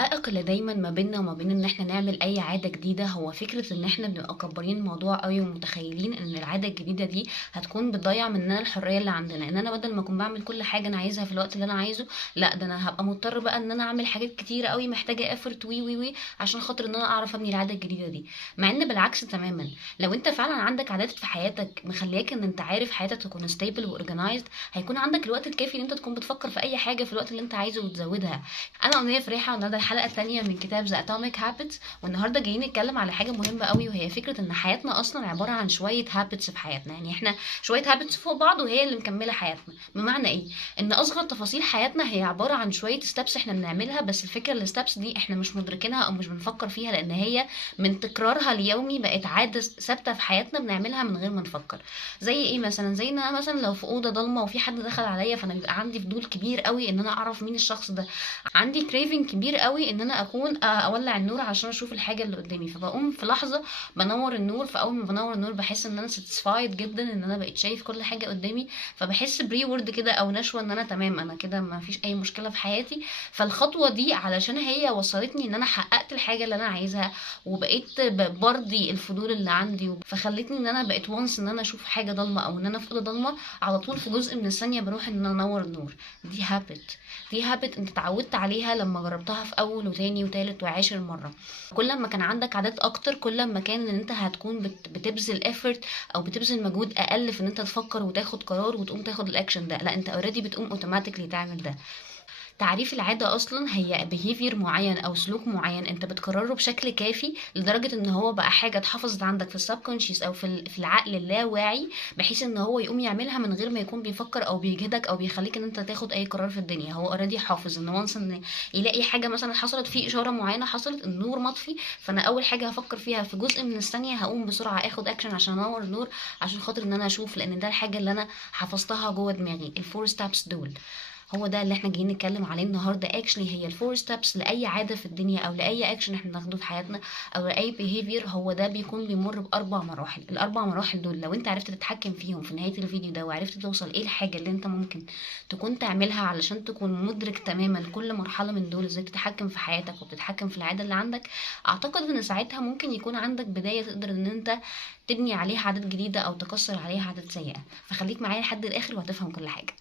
العائق اللي دايما ما بيننا وما بين ان احنا نعمل اي عادة جديدة هو فكرة ان احنا بنبقى مكبرين الموضوع قوي ومتخيلين ان العادة الجديدة دي هتكون بتضيع مننا الحرية اللي عندنا، ان انا بدل ما اكون بعمل كل حاجة انا عايزها في الوقت اللي انا عايزه، لا ده انا هبقى مضطر بقى ان انا اعمل حاجات كتيرة قوي محتاجة effort وي وي وي عشان خاطر ان انا اعرف ابني العادة الجديدة دي. مع ان بالعكس تماما، لو انت فعلا عندك عادات في حياتك مخلياك ان انت عارف حياتك تكون stable و organized، هيكون عندك الوقت الكافي ان انت تكون بتفكر في اي حاجة في الوقت اللي انت عايزه وتزودها. انا امنيه فريحه، والنهارده الحلقه الثانيه من كتاب ذا اتوميك هابتس، والنهارده جايين نتكلم على حاجه مهمه قوي، وهي فكره ان حياتنا اصلا عباره عن شويه هابتس في حياتنا. يعني احنا شويه هابتس فوق بعض وهي اللي مكمله حياتنا. بمعنى ايه؟ ان اصغر تفاصيل حياتنا هي عباره عن شويه ستابس احنا بنعملها، بس الفكره الستابس دي احنا مش مدركينها او مش بنفكر فيها، لان هي من تكرارها اليومي بقت عاده ثابته في حياتنا بنعملها من غير ما نفكر. زي ايه مثلا؟ زي ان انا مثلا لو في اوضه ضلمه وفي حد دخل عليا، فانا بيبقى عندي فضول كبير قوي ان انا اعرف مين الشخص ده. عندي كريفنج كبير قوي ان انا اكون اولع النور عشان اشوف الحاجه اللي قدامي، فبقوم في لحظه بنور النور. فاول ما بنور النور بحس ان انا ساتيسفايد جدا ان انا بقيت شايف كل حاجه قدامي، فبحس بريورد كده او نشوه ان انا تمام، انا كده ما فيش اي مشكله في حياتي. فالخطوه دي علشان هي وصلتني ان انا حققت الحاجه اللي انا عايزها، وبقيت برضي الفضول اللي عندي، فخلتني ان انا بقيت وانس ان انا اشوف حاجه ضلمه او ان انا في اوضه ضلمه، على طول في جزء من الثانيه بروح ان انا انور النور. دي هابت، دي هابت انت اتعودت عليها لما جربتها في اول وتاني وتالت وعاشر مره. كل ما كان عندك عادات اكتر، كل ما كان ان انت هتكون بتبذل effort او بتبذل مجهود اقل في ان انت تفكر وتاخد قرار وتقوم تاخد الاكشن ده. لا، انت اوريدي بتقوم اوتوماتيكلي تعمل ده. تعريف العادة أصلا هي behavior معين أو سلوك معين أنت بتكرره بشكل كافي لدرجة إن هو بقى حاجة اتحفظت عندك في السبكونشيس أو في العقل اللاواعي، بحيث إن هو يقوم يعملها من غير ما يكون بيفكر أو بيجهدك أو بيخليك إن أنت تاخد أي قرار في الدنيا. هو اوريدي حافظ إن وانس إن يلاقي حاجة مثلا حصلت، في إشارة معينة حصلت، النور مطفي، فأنا أول حاجة هفكر فيها في جزء من الثانية هقوم بسرعة آخد أكشن عشان أنور النور، عشان خاطر إن أنا أشوف، لأن ده الحاجة اللي أنا حفظتها جوه دماغي. الفور ستابس دول هو ده اللي احنا جايين نتكلم عليه النهارده. اكشلي هي الفور ستابس لاي عاده في الدنيا او لاي اكشن احنا بناخده في حياتنا او لاي بيهيفير. هو ده بيكون بيمر باربع مراحل. الاربع مراحل دول لو انت عرفت تتحكم فيهم في نهايه الفيديو ده، وعرفت توصل ايه الحاجه اللي انت ممكن تكون تعملها علشان تكون مدرك تماما كل مرحله من دول ازاي تتحكم في حياتك وبتتحكم في العاده اللي عندك، اعتقد ان ساعتها ممكن يكون عندك بدايه تقدر ان انت تبني عليها عادات جديده او تكسر عليها عادات سيئه. فخليك معايا لحد الاخر وهتفهم كل حاجه.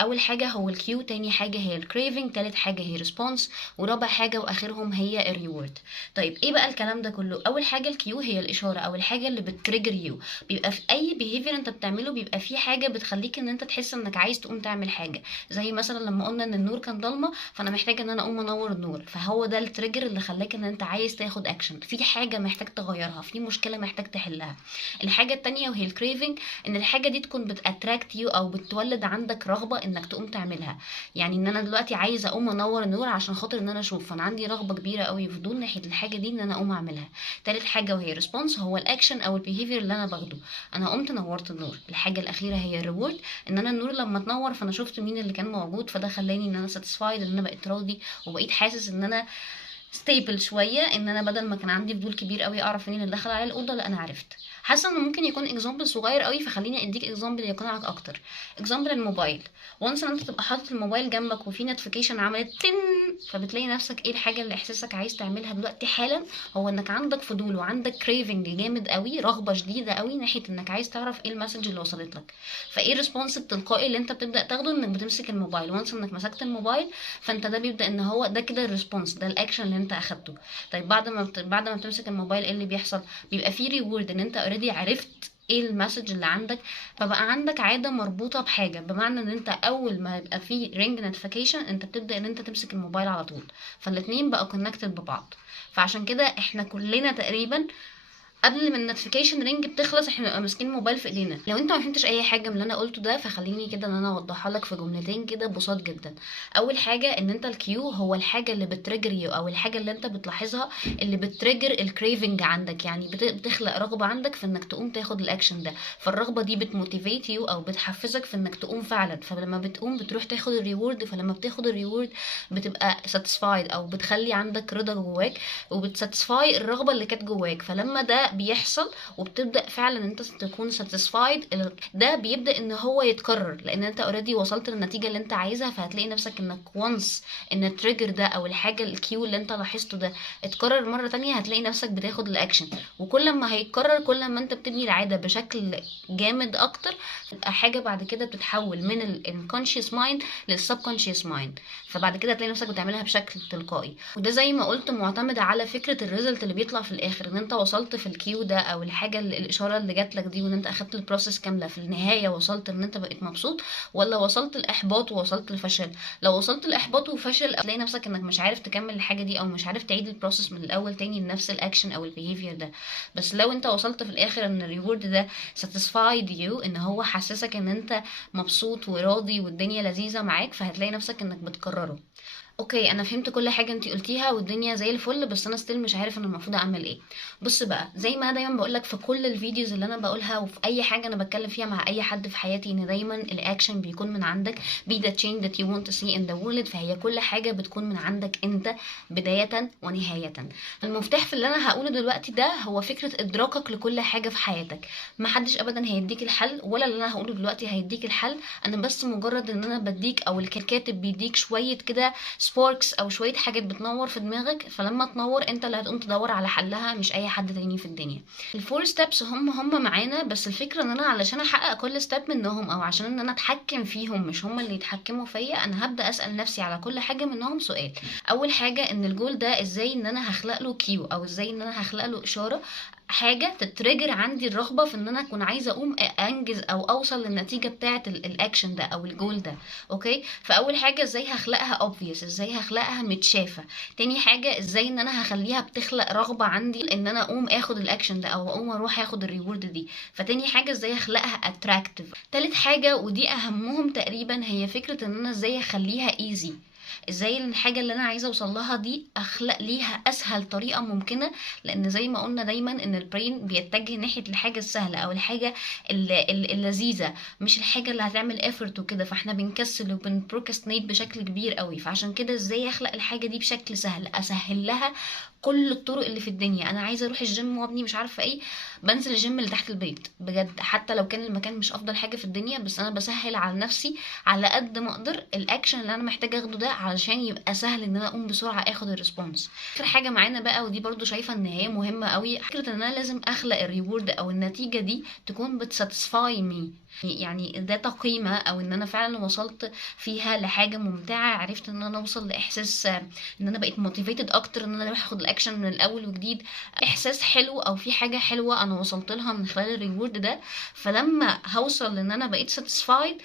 اول حاجه هو الكيو، تاني حاجه هي الكريفنج، تالت حاجه هي ريسبونس، ورابع حاجه واخرهم هي الريورد. طيب ايه بقى الكلام ده كله؟ اول حاجه الكيو هي الاشاره او الحاجه اللي بتريجر يو. بيبقى في اي بيهيفير انت بتعمله بيبقى في حاجه بتخليك ان انت تحس انك عايز تقوم تعمل حاجه. زي مثلا لما قلنا ان النور كان ضلمه، فانا محتاجه ان انا اقوم انور النور، فهو ده التريجر اللي خلاك ان انت عايز تاخد اكشن في حاجه محتاج تغيرها، في مشكله محتاج تحلها. الحاجه التانيه وهي الكريفنج، ان الحاجه دي تكون بتاتراكت يو او بتولد عندك رغبه انك تقوم تعملها. يعني ان انا دلوقتي عايزه اقوم انور النور عشان خاطر ان انا اشوف، فانا عندي رغبه كبيره قوي فضول ناحيه الحاجه دي ان انا اقوم اعملها. تالت حاجه وهي ريسبونس، هو الاكشن او البيهيفير اللي انا باخده. انا قمت نورت النور. الحاجه الاخيره هي الريورد، ان انا النور لما تنور فانا شفت مين اللي كان موجود، فده خلاني ان انا ساتيسفايد، ان انا بقيت راضي وبقيت حاسس ان انا ستيبل شويه، ان انا بدل ما كان عندي فضول كبير قوي اعرف مين اللي دخل على الاوضه، لا انا عرفت. حاسه انه ممكن يكون اكزامبل صغير قوي، فخليني اديك اكزامبل يقنعك اكتر. اكزامبل الموبايل. وانس ان انت تبقى حاطط الموبايل جنبك وفي نوتيفيكيشن عملت تن، فبتلاقي نفسك ايه الحاجه اللي احساسك عايز تعملها دلوقتي حالا؟ هو انك عندك فضول وعندك كريفنج جامد قوي، رغبه شديده قوي ناحيه انك عايز تعرف ايه المسج اللي وصلت لك. فايه الريسبونس التلقائي اللي انت بتبدا تاخده؟ انك بتمسك الموبايل. وانس انك مسكت الموبايل، فانت ده بيبدا ان هو ده كده الريسبونس، ده الاكشن اللي انت اخدته. طيب بعد ما بتمسك الموبايل ايه اللي بيحصل؟ بيبقى فيه ريورد، ان انت اوريدي عرفت ايه المسج اللي عندك، فبقى عندك عاده مربوطه بحاجه. بمعنى ان انت اول ما يبقى فيه رينج نوتيفيكيشن انت بتبدا ان انت تمسك الموبايل على طول، فالاتنين بقوا كونكتد ببعض. فعشان كده احنا كلنا تقريبا قبل ما النوتيفيكيشن رينج بتخلص احنا بنبقى ماسكين الموبايل في ايدينا. لو انت ما فهمتش اي حاجه من اللي انا قلته ده، فخليني كده ان انا اوضحها لك في جملتين كده بساط جدا. اول حاجه ان انت الكيو هو الحاجه اللي بتريجر يو او الحاجه اللي انت بتلاحظها اللي بتريجر الكريفنج عندك، يعني بتخلق رغبه عندك في انك تقوم تاخد الاكشن ده. فالرغبه دي بتموتيفيت يو او بتحفزك في انك تقوم فعلا، فلما بتقوم بتروح تاخد الريورد، فلما بتاخد الريورد بتبقى ساتيسفايد او بتخلي عندك رضا جواك وبتساتسفاي الرغبه اللي كانت جواك. فلما ده بيحصل وبتبدا فعلا انت تكون ساتيسفايد، ده بيبدا ان هو يتكرر، لان انت اوريدي وصلت للنتيجه اللي انت عايزها. فهتلاقي نفسك انك وانس ان التريجر ده او الحاجه الكيو اللي انت لاحظته ده اتكرر مره تانية، هتلاقي نفسك بتاخد الاكشن. وكل ما هيتكرر كل ما انت بتبني العاده بشكل جامد اكتر، تبقى حاجه بعد كده بتتحول من الكونشيوس مايند للسبكونشيوس مايند. فبعد كده هتلاقي نفسك بتعملها بشكل تلقائي. وده زي ما قلت معتمد على فكره الريزلت اللي بيطلع في الاخر، ان انت وصلت في الكيو ده او الحاجه الاشاره اللي جات لك دي، وان انت اخدت البروسيس كامله في النهايه وصلت ان انت بقيت مبسوط، ولا وصلت الاحباط ووصلت الفشل. لو وصلت الاحباط وفشل هتلاقي نفسك انك مش عارف تكمل الحاجه دي او مش عارف تعيد البروسيس من الاول تاني لنفس الاكشن او البيهيفير ده. بس لو انت وصلت في الاخر ان الريورد ده satisfied you، ان هو حسسك ان انت مبسوط وراضي والدنيا لذيذه معاك، فهتلاقي نفسك انك بتكرره. اوكي، انا فهمت كل حاجه انتي قلتيها والدنيا زي الفل، بس انا ستيل مش عارف انا المفروض اعمل ايه. بص بقى، زي ما انا دايما بقولك في كل الفيديوز اللي انا بقولها وفي اي حاجه انا بتكلم فيها مع اي حد في حياتي، ان دايما الاكشن بيكون من عندك. be the change that you want to see in the world. فهي كل حاجه بتكون من عندك انت بدايه ونهايه. المفتاح في اللي انا هقوله دلوقتي ده هو فكره ادراكك لكل حاجه في حياتك. محدش ابدا هيديك الحل، ولا اللي انا هقوله دلوقتي هيديك الحل. انا بس مجرد ان انا بديك او الكاتب بيديك شويه كده سباركس او شويه حاجات بتنور في دماغك، فلما تنور انت اللي هتقوم تدور على حلها، مش اي حد تاني في الدنيا. الفور ستيبس هم معانا، بس الفكره ان انا علشان احقق كل ستيب منهم او عشان ان انا اتحكم فيهم مش هم اللي يتحكموا فيا، انا هبدا اسال نفسي على كل حاجه منهم سؤال. اول حاجه ان الجول ده ازاي ان انا هخلق له كيو، او ازاي ان انا هخلق له اشاره، حاجه تتريجر عندي الرغبه في ان انا اكون عايزه اقوم انجز او اوصل للنتيجه بتاعه الاكشن ده او الجول ده. اوكي، فاول حاجه ازاي هخلقها obvious، ازاي هخلقها متشافه. تاني حاجه ازاي ان انا هخليها بتخلق رغبه عندي ان انا اقوم اخد الاكشن ده او اقوم اروح اخد الريورد دي. فتاني حاجه ازاي اخلقها attractive. تالت حاجه ودي اهمهم تقريبا هي فكره ان انا ازاي اخليها easy، ازاي الحاجه اللي انا عايزه اوصل لها دي اخلق ليها اسهل طريقه ممكنه. لان زي ما قلنا دايما ان البرين بيتجه ناحيه الحاجه السهله او الحاجه اللذيذه، مش الحاجه اللي هتعمل effort وكده. فاحنا بنكسل وبنبروكاستنيت بشكل كبير قوي. فعشان كده ازاي اخلق الحاجه دي بشكل سهل، اسهل لها كل الطرق اللي في الدنيا. انا عايزه اروح الجيم وابني مش عارفه ايه، بنزل الجيم اللي تحت البيت بجد، حتى لو كان المكان مش افضل حاجه في الدنيا، بس انا بسهل على نفسي على قد ما اقدر الاكشن اللي انا محتاجه اخده ده علشان يبقى سهل ان انا اقوم بسرعه اخد الريسبونس. اخر حاجه معانا بقى، ودي برضو شايفه ان هي مهمه قوي، فكره ان انا لازم اخلق الريورد او النتيجه دي تكون بتساتسفاي مي، يعني ذات قيمه، او ان انا فعلا وصلت فيها لحاجه ممتعه، عرفت ان انا اوصل لاحساس ان انا بقيت موتيفيتد اكتر ان انا اروح اخد الاكشن من الاول وجديد، احساس حلو او في حاجه حلوه انا وصلت لها من خلال الريورد ده. فلما هوصل ان انا بقيت ساتسفايد،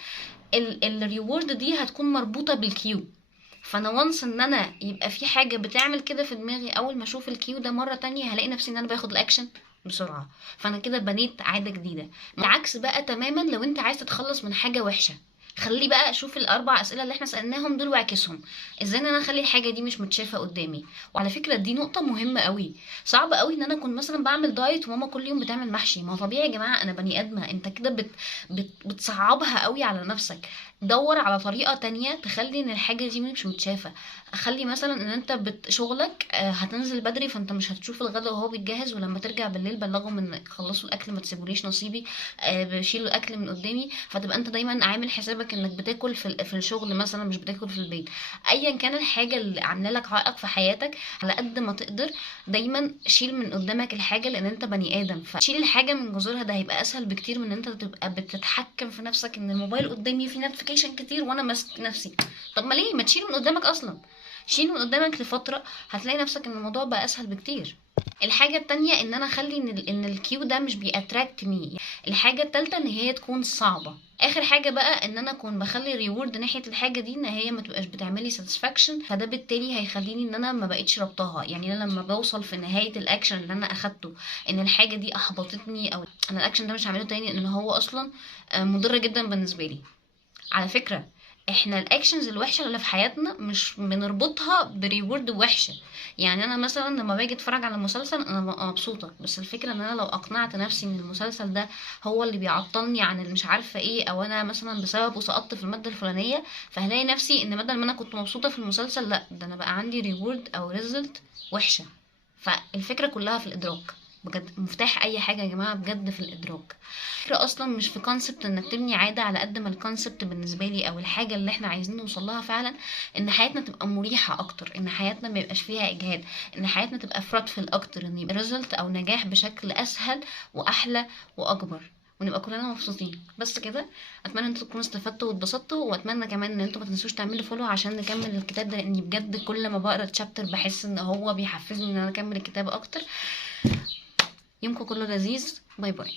الريورد دي هتكون مربوطه بالكيو. فانا وانس ان انا يبقى في حاجه بتعمل كده في دماغي، اول ما اشوف الكيو ده مره تانية هلاقي نفسي ان انا باخد الاكشن بسرعه. فانا كده بنيت عاده جديده. العكس بقى تماما، لو انت عايز تتخلص من حاجه وحشه، خلي بقى اشوف الاربع اسئله اللي احنا سالناهم دول واعكسهم. ازاي ان انا اخلي الحاجه دي مش متشافه قدامي. وعلى فكره دي نقطه مهمه قوي. صعب قوي ان انا اكون مثلا بعمل دايت وماما كل يوم بتعمل محشي. ما طبيعي يا جماعه، انا بني ادمه. انت كده بتصعبها قوي على نفسك. دور على طريقه تانية تخلي ان الحاجه دي مش متشافه. خلي مثلا ان انت شغلك هتنزل بدري، فانت مش هتشوف الغدا وهو بيتجهز، ولما ترجع بالليل بلغهم ان خلصوا الاكل ما تسيبوليش نصيبي، بشيلوا الاكل من قدامي. فتبقى انت دايما عامل حسابك انك بتاكل في الشغل مثلا، مش بتاكل في البيت. ايا كان الحاجه اللي عامله لك عائق في حياتك، على قد ما تقدر دايما شيل من قدامك الحاجه، لان انت بني ادم. فشيل الحاجه من جذورها، ده هيبقى اسهل بكتير من ان انت تبقى بتتحكم في نفسك ان الموبايل قدامي فيه نوتيفيكيشن كتير وانا ماسك نفسي. طب ما ليه ما تشيله من قدامك اصلا؟ شيله من قدامك لفتره، هتلاقي نفسك ان الموضوع بقى اسهل بكتير. الحاجه التانية ان انا اخلي ان الكيو ده مش بيأتراكت مي. الحاجه التالتة ان هي تكون صعبه. اخر حاجه بقى ان انا اكون بخلي ريورد ناحيه الحاجه دي ان هي ما تبقاش بتعملي ساتسفاكشن، فده بالتالي هيخليني ان انا ما بقيتش ربطها. يعني انا لما بوصل في نهايه الاكشن اللي انا اخدته ان الحاجه دي احبطتني، او انا الاكشن ده مش هعمله تاني ان هو اصلا مضر جدا بالنسبه لي. على فكره، احنا الاكشنز الوحشه اللي في حياتنا مش بنربطها بريورد وحشه. يعني انا مثلا لما باجي اتفرج على مسلسل انا ببقى مبسوطه، بس الفكره ان انا لو اقنعت نفسي ان المسلسل ده هو اللي بيعطلني عن المش عارفه ايه، او انا مثلا بسببه سقطت في الماده الفلانيه، فهلاقي نفسي ان بدل ما انا كنت مبسوطه في المسلسل، لا ده انا بقى عندي ريورد او ريزلت وحشه. فالفكره كلها في الادراك. بجد مفتاح اي حاجه يا جماعه بجد في الادراك. الفكره اصلا مش في كونسبت انك تبني عاده، على قد ما الكونسبت بالنسبه لي او الحاجه اللي احنا عايزين نوصل لها فعلا ان حياتنا تبقى مريحه اكتر، ان حياتنا ما يبقاش فيها اجهاد، ان حياتنا تبقى فراتفل اكتر، ان يبقى ريزلت او نجاح بشكل اسهل واحلى واكبر، ونبقى كلنا مبسوطين. بس كده. اتمنى ان انتوا تكونوا استفدتوا واتبسطتوا، واتمنى كمان ان انتوا ما تنسوش تعملوا فولو عشان نكمل الكتاب ده، لاني بجد كل ما بقرا تشابتر بحس ان هو بيحفزني ان انا اكمل الكتاب اكتر. يومكم كله لذيذ. باي باي.